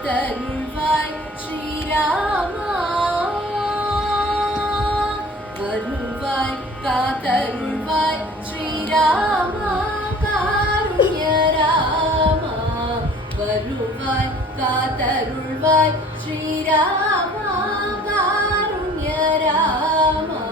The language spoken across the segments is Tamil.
காத்தருள்வாய் ஸ்ரீராமா வருவாய் காத்தருள்வாய் ஸ்ரீராமா காருண்ய ராமா வருவாய் காத்தருள்வாய் ஸ்ரீராமா காருண்ய ராமா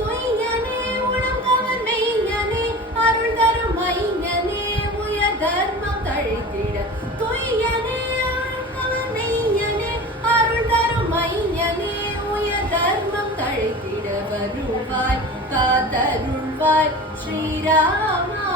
துய்யனே உளம் கவர் மெய்ஞனே அருள் தரும் மைஞனே உயர் தர்மம் தழைத்திட துய்யனே உளம் கவர் மெய்ஞனே அருள் தரும் மைஞனே உயர் தர்மம் தழைத்திட வருவாய் காத்தருள்வாய் ஸ்ரீராமா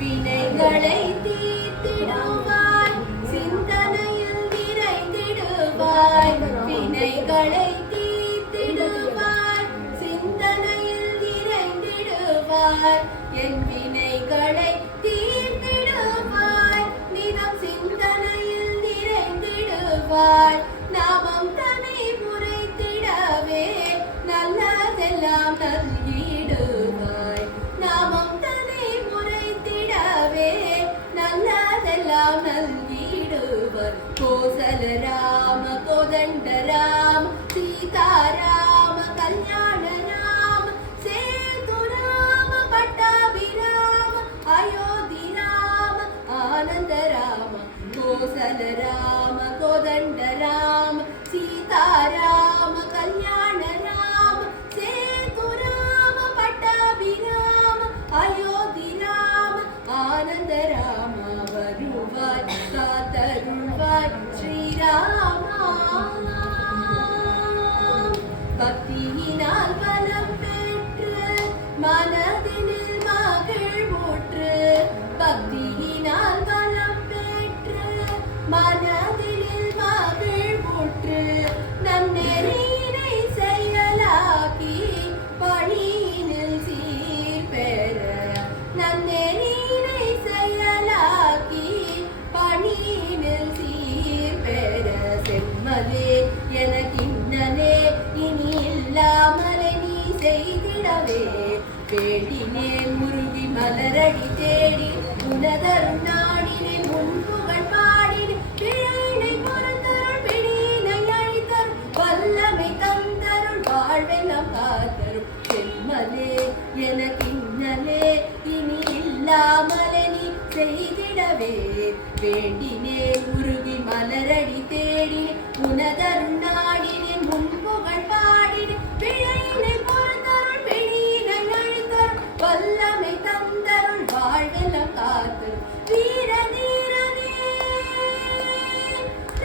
வினைகளை தீர்த்திடுவாய் சிந்தனையில் நிறைந்திடுவாய் வினைகளை தீர்த்திடுவாய் சிந்தனையில் நிறைந்திடுவாய் என் வினைகளை தீர்த்திடுவாய் நிதம் சிந்தனையில் நிறைந்திடுவாய் நாமம் தன்னை முறைத்திடவே நல்லதெல்லாம் நல்கிடுவாய் நாமம் தன்னை முறைத்திடவே நல்லதெல்லாம் நல்கிடுவார் கோசல ராம கோதண்ட ராம சீதாராம கல்யாண ராம சேது ராம பட்டாபிராம அயோத்தி ராம ஆனந்த ராம கோசல ராம கோதண்ட ராம சீதாராம கல்யாண ராம சேது ராம பட்டாபிராம அயோத்தி ராம ஆனந்த ராம வருவாய் காத்தருள்வாய் ஸ்ரீராமா பக்தியினால் பலம் பெற்று மனதினில் மகிழ்வுற்று பக்தியினால் பலம் பெற்று மனதினில் மகிழ்வுற்று நம் நெறியினை செயலாக்கி பணியினில் சீர் பெற நம் நெறியினை செயலாக்கி பணியினில் சீர் பெற செம்மலே எனக்கின்னனே இனி இல்லாமலே நீ செய்திடவே வேண்டினேன் முருகி மலரடி தேடி உனதரும் நாடினேன் முன்புகள் பாடினேன் பிழையினை பொறுத்தருள் பிடியினை அழித்தருள் வல்லமை தந்தருள் வாழ்வெல்லாம் காத்தருள் செம்மலே எனக்கின்னலே இனி இல்லாமலே நீ செய்திடவே வேண்டினேன் முருகி மலரடி தேடினேன் உனதரும் நாடினேன் முன்புகள் பாடினேன் பிழையினை பொறுத்தருள் பிடியினை அழித்தருள் வல்லமை தந்தருள் வாழ்வெல்லாம் காத்தருள் வீர தீரனே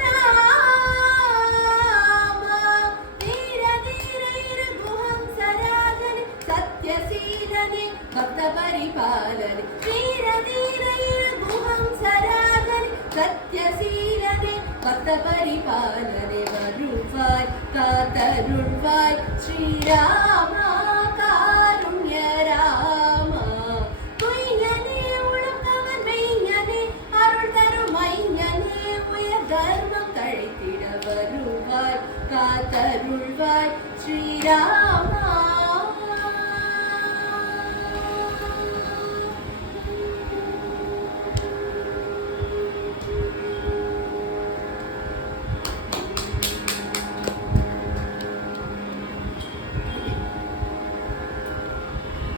ராமா வீர தீர இருகுஹம் சராஜனே சத்யசீலனே பக்த பரிபாலனே வீர தீர இருகுஹம் சராஜனே சத்யசீலனே பக்த பரிபாலனே வருவாய் காத்தருள்வாய் ஸ்ரீராமா காருண்ய ராமா துய்யனே உளம் கவர் மெய்ஞனே அருள் தரும் மைஞனே உயர் தர்மம் தழைத்திட வருவாய் காத்தருள்வாய் ஸ்ரீராமா